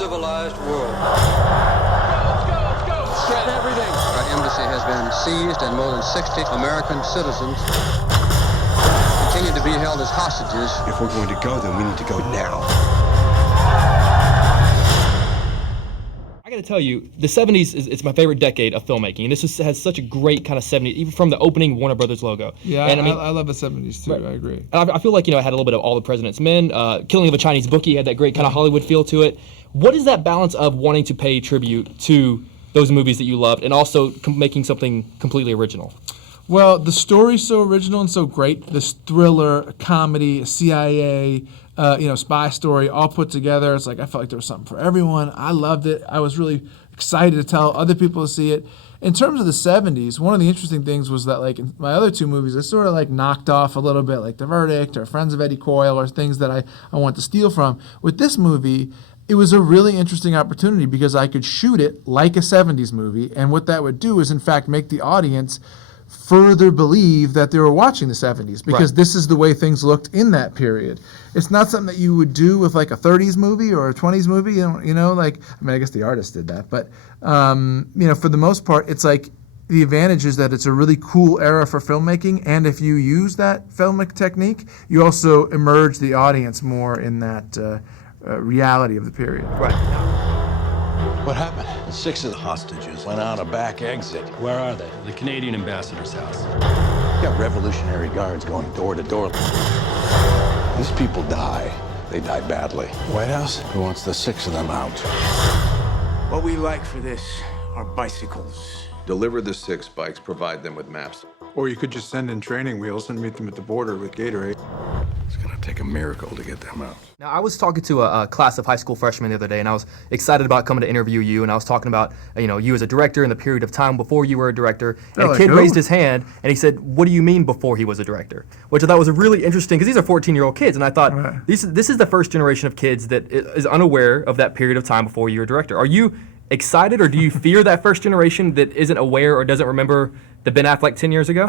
civilized world. Let's go! Shred everything! Our embassy has been seized and more than 60 American citizens continue to be held as hostages. If we're going to go, then we need to go now. I gotta tell you, the 70s it's my favorite decade of filmmaking. And has such a great kind of 70s, even from the opening Warner Brothers logo. Yeah, and I love the 70s too, right. I agree. I feel like, it had a little bit of All the President's Men, Killing of a Chinese Bookie had that great kind of Hollywood feel to it. What is that balance of wanting to pay tribute to those movies that you loved and also making something completely original? Well, the story's so original and so great. This thriller, a comedy, a CIA, spy story all put together. It's like I felt like there was something for everyone. I loved it. I was really excited to tell other people to see it. In terms of the 70s, one of the interesting things was that, like, in my other two movies, I sort of, like, knocked off a little bit, like The Verdict or Friends of Eddie Coyle or things that I want to steal from. With this movie, it was a really interesting opportunity because I could shoot it like a 70s movie, and what that would do is, in fact, make the audience further believe that they were watching the 70s because this is the way things looked in that period. It's not something that you would do with like a 30s movie or a 20s movie, I guess the artist did that, but for the most part, it's like the advantage is that it's a really cool era for filmmaking, and if you use that filmic technique, you also immerse the audience more in that reality of the period. Right. What happened? 6 of the hostages went out a back exit. Where are they? The Canadian ambassador's house. Got Revolutionary Guards going door to door. These people die. They die badly. White House, who wants the 6 of them out? What we like for this are bicycles. Deliver the 6 bikes, provide them with maps. Or you could just send in training wheels and meet them at the border with Gatorade. It's gonna take a miracle to get them out. Now, I was talking to a class of high school freshmen the other day, and I was excited about coming to interview you, and I was talking about, you as a director and the period of time before you were a director, and a kid raised his hand, and he said, what do you mean before he was a director? Which I thought was really interesting, because these are 14-year-old kids, and I thought, this is the first generation of kids that is unaware of that period of time before you were a director. Are you excited, or do you fear that first generation that isn't aware or doesn't remember the Ben Affleck 10 years ago?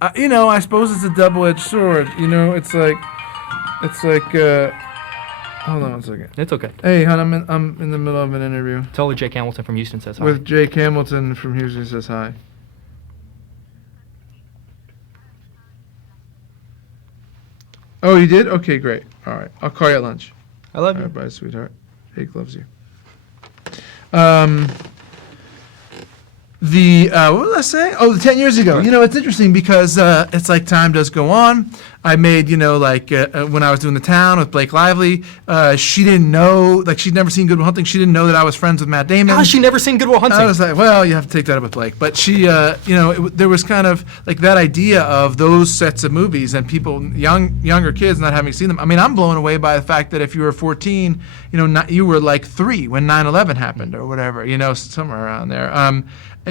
I suppose it's a double-edged sword. It's like, hold on one second. It's okay. Hey, hon, I'm in the middle of an interview. Tell her Jake Hamilton from Houston says hi. With Jake Hamilton from Houston says hi. Oh, you did? Okay, great. All right. I'll call you at lunch. I love All you. right, bye, sweetheart. Jake loves you. What was I saying? Oh, 10 years ago. It's interesting because it's like time does go on. I made, when I was doing The Town with Blake Lively, she didn't know, she'd never seen Good Will Hunting. She didn't know that I was friends with Matt Damon. How has she never seen Good Will Hunting? I was like, well, you have to take that up with Blake. But she, there was kind of like that idea of those sets of movies and people, younger kids not having seen them. I mean, I'm blown away by the fact that if you were 14, you were like 3 when 9/11 happened or whatever, somewhere around there.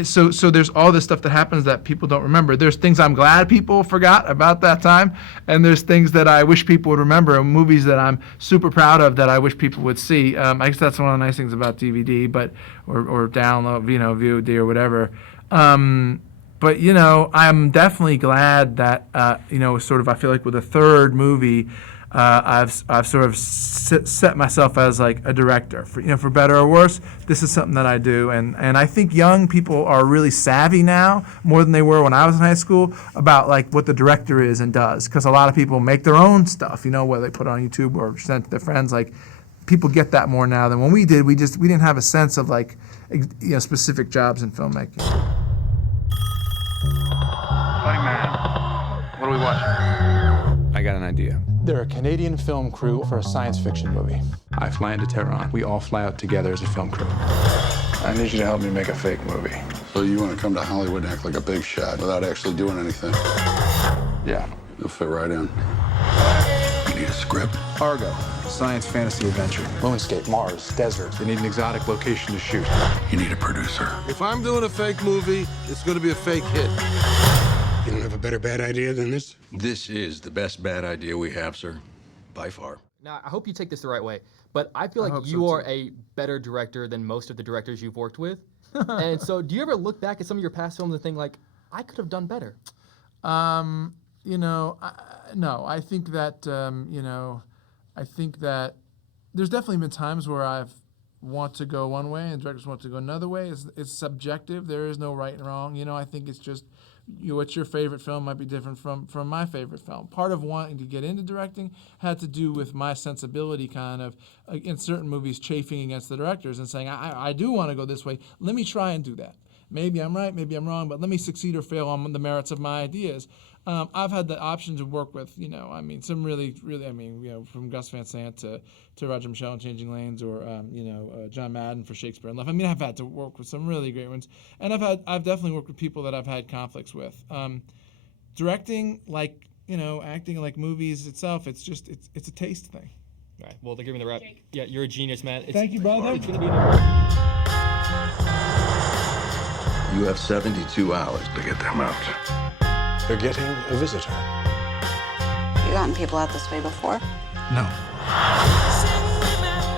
So there's all this stuff that happens that people don't remember. There's things I'm glad people forgot about that time, and there's things that I wish people would remember, and movies that I'm super proud of that I wish people would see. I guess that's one of the nice things about DVD, or download, VOD or whatever. But I'm definitely glad that sort of I feel like with a third movie. I've sort of set myself as like a director, for better or worse. This is something that I do, and I think young people are really savvy now, more than they were when I was in high school, about like what the director is and does, because a lot of people make their own stuff, whether they put it on YouTube or send it to their friends. Like, people get that more now than when we did. We didn't have a sense of like specific jobs in filmmaking. Funny man, what are we watching? I got an idea. They're a Canadian film crew for a science fiction movie. I fly into Tehran. We all fly out together as a film crew. I need you to help me make a fake movie. So you want to come to Hollywood and act like a big shot without actually doing anything? Yeah. You'll fit right in. You need a script? Argo, science fantasy adventure. Moonscape, Mars, desert. They need an exotic location to shoot. You need a producer. If I'm doing a fake movie, it's going to be a fake hit. You don't have a better bad idea than this? This is the best bad idea we have, sir. By far. Now, I hope you take this the right way, but I feel like you are a better director than most of the directors you've worked with. And so do you ever look back at some of your past films and think, like, I could have done better? No. I think that, I think that there's definitely been times where I've want to go one way and directors want to go another way. It's subjective. There is no right and wrong. You know, I think it's just what's your favorite film might be different from my favorite film. Part of wanting to get into directing had to do with my sensibility kind of, in certain movies, chafing against the directors and saying, I do want to go this way. Let me try and do that. Maybe I'm right, maybe I'm wrong, but let me succeed or fail on the merits of my ideas. I've had the option to work with, some really, from Gus Van Sant to Roger Michelle in Changing Lanes, or John Madden for Shakespeare in Love. I've had to work with some really great ones, and I've definitely worked with people that I've had conflicts with. Directing, acting like movies itself, it's a taste thing. All right. Well, they're giving the wrap. Yeah, you're a genius, man. Thank you, brother. It's gonna be. You have 72 hours to get them out. They're getting a visitor. You gotten people out this way before? No.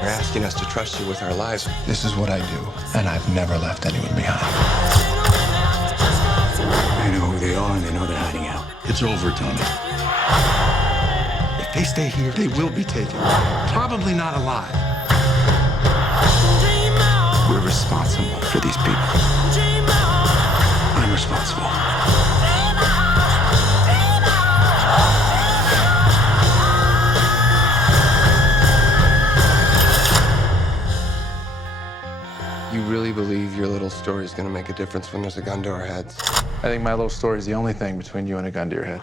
You're asking us to trust you with our lives. This is what I do, and I've never left anyone behind. I know who they are, and they know they're hiding out. It's over, Tony. If they stay here, they will be taken. Probably not alive. We're responsible for these people. I'm responsible. You really believe your little story is going to make a difference when there's a gun to our heads? I think my little story is the only thing between you and a gun to your head.